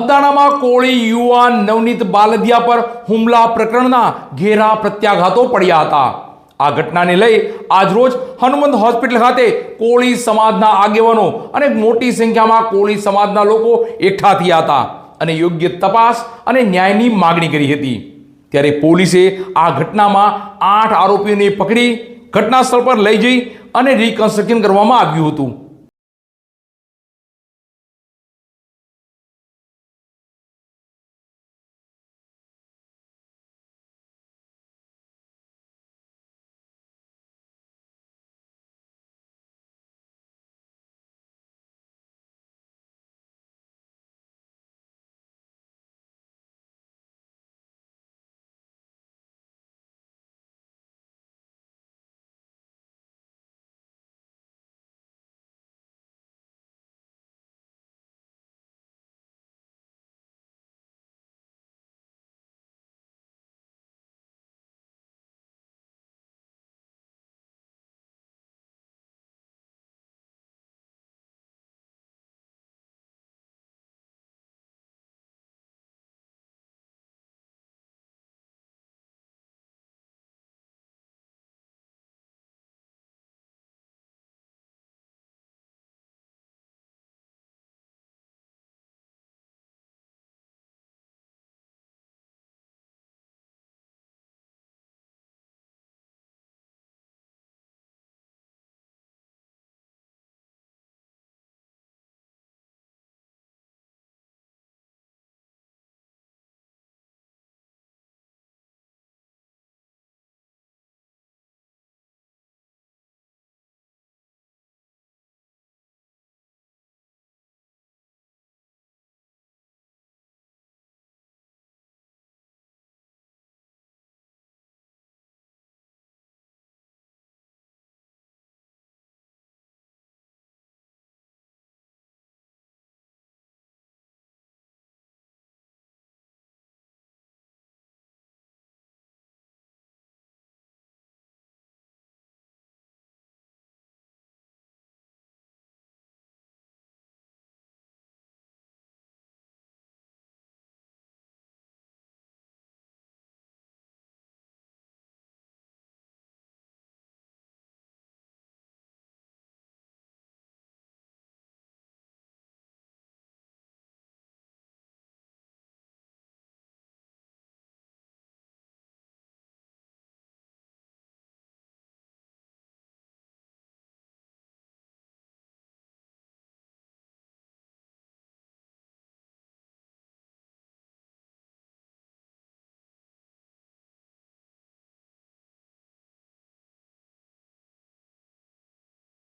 બગદાણામાં કોળી યુવાન નવનીત બાલદિયા પર હુમલા પ્રકરણના ઘેરા પ્રત્યાઘાતો પડ્યા હતા। આ ઘટનાને લઈ આજરોજ હનુમંત હોસ્પિટલ ખાતે કોળી સમાજના આગેવાનો અને મોટી સંખ્યામાં કોળી સમાજના લોકો એકઠા થયા હતા અને યોગ્ય તપાસ અને ન્યાયની માગણી કરી હતી। ત્યારે પોલીસે આ ઘટનામાં 8 આરોપીઓને પકડી ઘટના સ્થળ પર લઈ જઈ અને રિકન્સ્ટ્રક્શન કરવામાં આવ્યું હતું।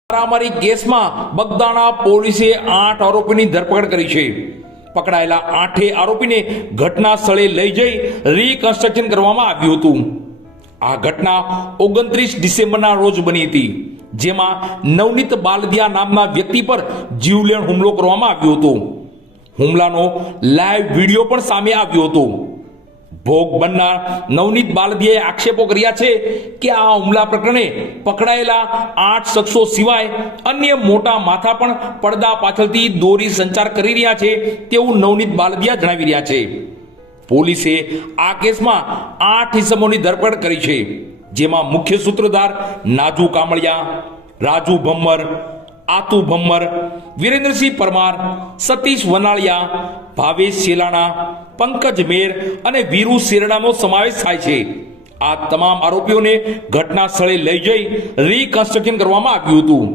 મારામારી કેસમાં બગદાણા પોલીસે 8 આરોપીની ધરપકડ કરી છે। પકડાયેલા 8 આરોપીને ઘટના સ્થળે લઈ જઈ રિકન્સ્ટ્રક્શન કરવામાં આવ્યું હતું। આ ઘટના 29 ડિસેમ્બરના રોજ બની હતી, જેમાં નવનીત બાલદિયા નામના વ્યક્તિ પર જીવલેણ હુમલો કરવામાં આવ્યો હતો। હુમલાનો લાઈવ વિડીયો પણ સામે આવ્યો હતો। ભોગ બનનાર નવનીત બાલદિયાએ આક્ષેપો કર્યા છે કે આ હુમલા પ્રકરણે પકડાયેલા 8 શખ્સો સિવાય અન્ય મોટા માથા પણ પડદા પાછળથી દોરી સંચાર કરી રહ્યા છે તેવું નવનીત બાલદિયા જણાવી રહ્યા છે। પોલીસે આ કેસમાં 8 ઇસમોની ધરપકડ કરી છે, જેમાં મુખ્ય સૂત્રધાર નાજુ કામળિયા, રાજુ ભમ્મર, આતુ ભમ્મર, વિરેન્દ્રસિંહ પરમાર, સતીશ વનાળિયા, ભાવેશ સેલાણા, પંકજ મેર અને વીરુ શેરડાનો સમાવેશ થાય છે। આ તમામ આરોપીઓને ઘટના સ્થળે લઈ જઈ રિકન્સ્ટ્રક્શન કરવામાં આવ્યું હતું।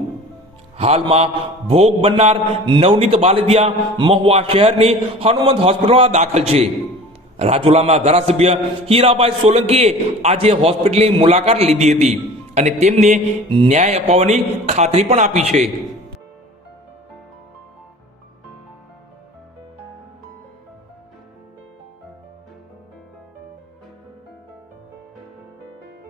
હાલમાં ભોગ બનનાર નવનીત બાલદિયા મહુવા શહેરની હનુમંત હોસ્પિટલમાં દાખલ છે। રાજુલાના ધારાસભ્ય હીરાભાઈ સોલંકીએ આજે હોસ્પિટલની મુલાકાત લીધી હતી અને તેમને ન્યાય અપાવવાની ખાતરી પણ આપી છે।